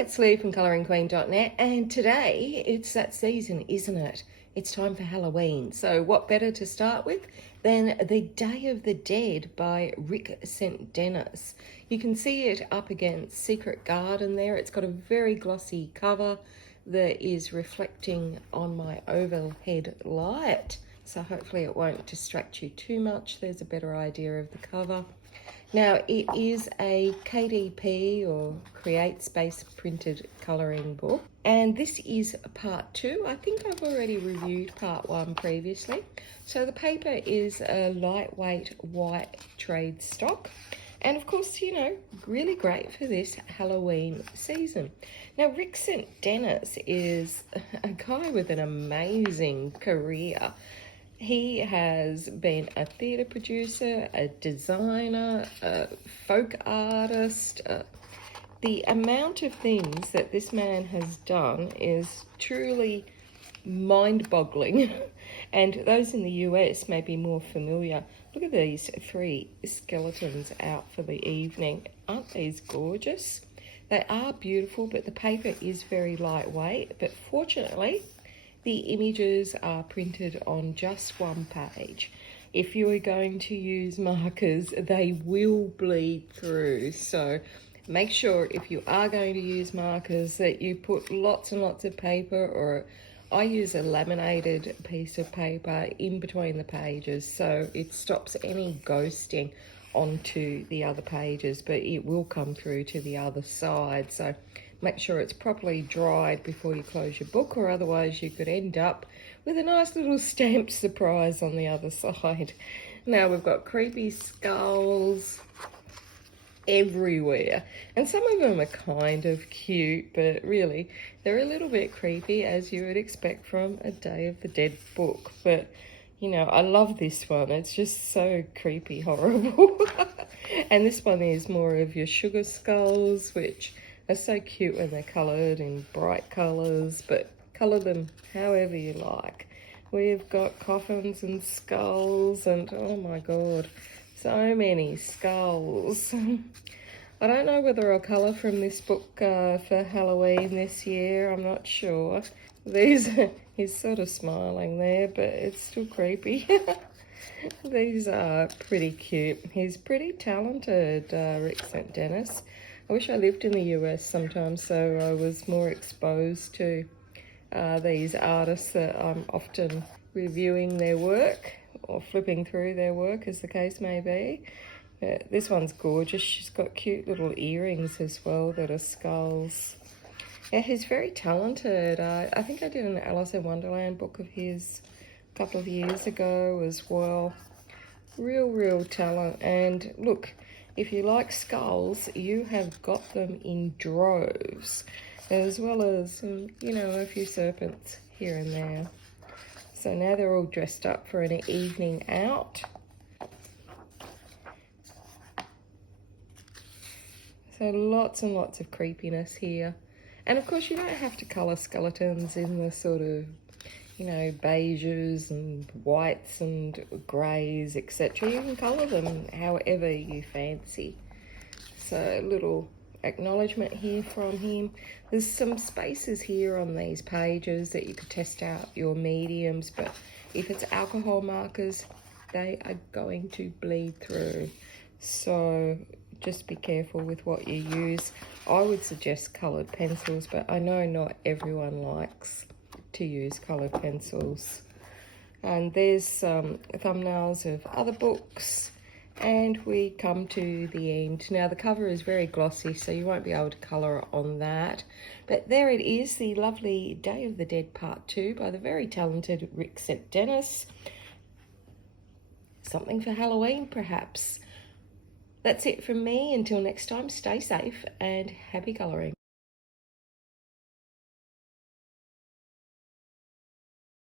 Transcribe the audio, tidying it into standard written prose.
it's Lee from ColouringQueen.net, and today it's that season, isn't it? It's time for Halloween. So what better to start with than The Day of the Dead by Rick St. Dennis. You can see it up against Secret Garden there. It's got a very glossy cover that is reflecting on my overhead light. So hopefully it won't distract you too much. There's a better idea of the cover. Now, it is a KDP or Create Space printed colouring book, and this is part 2. I think I've already reviewed part 1 previously. So the paper is a lightweight white trade stock, and of course, you know, really great for this Halloween season. Now, Rick St. Dennis is a guy with an amazing career. He has been a theatre producer, a designer, a folk artist. The amount of things that this man has done is truly mind-boggling. And those in the US may be more familiar. Look at these 3 skeletons out for the evening. Aren't these gorgeous? They are beautiful, but the paper is very lightweight. But fortunately, the images are printed on just 1 page. If you are going to use markers, they will bleed through. So make sure if you are going to use markers that you put lots and lots of paper, or I use a laminated piece of paper in between the pages so it stops any ghosting onto the other pages, but it will come through to the other side. So make sure it's properly dried before you close your book, or otherwise you could end up with a nice little stamped surprise on the other side. Now we've got creepy skulls everywhere, and some of them are kind of cute, but really they're a little bit creepy, as you would expect from a Day of the Dead book. But you know, I love this one. It's just so creepy, horrible. And this one is more of your sugar skulls, which are so cute when they're coloured in bright colours, but colour them however you like. We've got coffins and skulls, and oh my god, so many skulls. I don't know whether I'll colour from this book for Halloween this year. I'm not sure. He's sort of smiling there, but it's still creepy. These are pretty cute. He's pretty talented, Rick St. Dennis. I wish I lived in the US sometimes, so I was more exposed to these artists that I'm often reviewing their work or flipping through their work, as the case may be. This one's gorgeous. She's got cute little earrings as well that are skulls. Yeah, he's very talented. I think I did an Alice in Wonderland book of his a couple of years ago as well. Real talent. And look, if you like skulls, you have got them in droves, as well as, you know, a few serpents here and there. So now they're all dressed up for an evening out. So lots and lots of creepiness here. And of course, you don't have to colour skeletons in the sort of, you know, beiges and whites and greys, etc. You can colour them however you fancy. So a little acknowledgement here from him. There's some spaces here on these pages that you could test out your mediums, but if it's alcohol markers, they are going to bleed through. So just be careful with what you use. I would suggest coloured pencils, but I know not everyone likes to use coloured pencils. And there's some thumbnails of other books, and we come to the end. Now the cover is very glossy, so you won't be able to colour on that. But there it is, the lovely Day of the Dead Part 2 by the very talented Rick St. Dennis. Something for Halloween, perhaps. That's it from me. Until next time, stay safe and happy colouring.